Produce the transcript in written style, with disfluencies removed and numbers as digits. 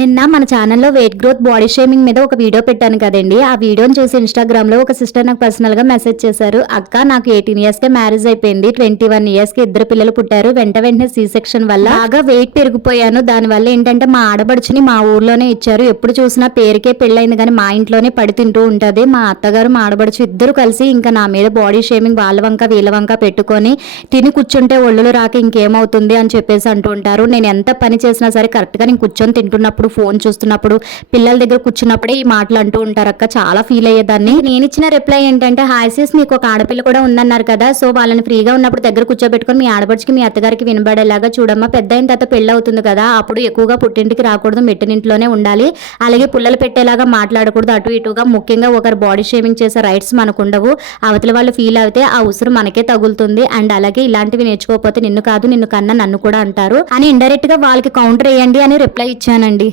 నిన్న మన ఛానల్లో వెయిట్ గ్రోత్ బాడీ షేమింగ్ మీద ఒక వీడియో పెట్టాను కదండి. ఆ వీడియోని చూసి ఇన్స్టాగ్రామ్ లో ఒక సిస్టర్ నాకు పర్సనల్ గా మెసేజ్ చేశారు. అక్క, నాకు 18 years కే మ్యారేజ్ అయిపోయింది, 21 years కి 2 పిల్లలు పుట్టారు. వెంటనే సి సెక్షన్ వల్ల బాగా వెయిట్ పెరిగిపోయాను. దాని వల్ల ఏంటంటే మా ఆడబడుచుని మా ఊర్లోనే ఇచ్చారు. ఎప్పుడు చూసినా పేరుకే పెళ్ళైంది కానీ మా ఇంట్లోనే పడి తింటూ ఉంటది. మా అత్తగారు మా ఆడబడుచు ఇద్దరు కలిసి ఇంకా నా మీద బాడీ షేమింగ్ వాళ్ళ వంక వీళ్ళ వంక పెట్టుకొని తిని కూర్చుంటే ఒళ్ళులు రాక ఇంకేమవుతుంది అని చెప్పేసి అంటూ ఉంటారు. నేను ఎంత పని చేసినా సరే కరెక్ట్ గా నేను కూర్చొని తింటున్నప్పుడు, ఫోన్ చూస్తున్నప్పుడు, పిల్లల దగ్గర కూర్చున్నప్పుడే ఈ మాటలు అంటూ ఉంటారు. అక్క, చాలా ఫీల్ అయ్యేదాన్ని. నేను ఇచ్చిన రిప్లై ఏంటంటే, హాయ్ సిస్, మీకు ఒక ఆడపిల్ల కూడా ఉందన్నారు కదా, సో వాళ్ళని ఫ్రీగా ఉన్నప్పుడు దగ్గర కూర్చోబెట్టుకొని మీ ఆడపడికి మీ అత్తగారికి వినబడేలాగా చూడమ్మా. పెద్ద అయిన తర్వాత పెళ్ళి అవుతుంది కదా, అప్పుడు ఎక్కువగా పుట్టింటికి రాకూడదు, మెట్టినింట్లోనే ఉండాలి. అలాగే పుల్లలు పెట్టేలాగా మాట్లాడకూడదు, అటు ఇటుగా. ముఖ్యంగా ఒకరు బాడీ షేమింగ్ చేసే రైట్స్ మనకు ఉండవు. అవతల వాళ్ళు ఫీల్ అయితే ఆ ఉసురు మనకే తగులుతుంది. అండ్ అలాగే ఇలాంటివి నేర్చుకోకపోతే నిన్ను కాదు నిన్ను కన్నా నన్ను కూడా అంటారు అని ఇండైరెక్ట్ గా వాళ్ళకి కౌంటర్ వేయండి అని రిప్లై ఇచ్చానండి.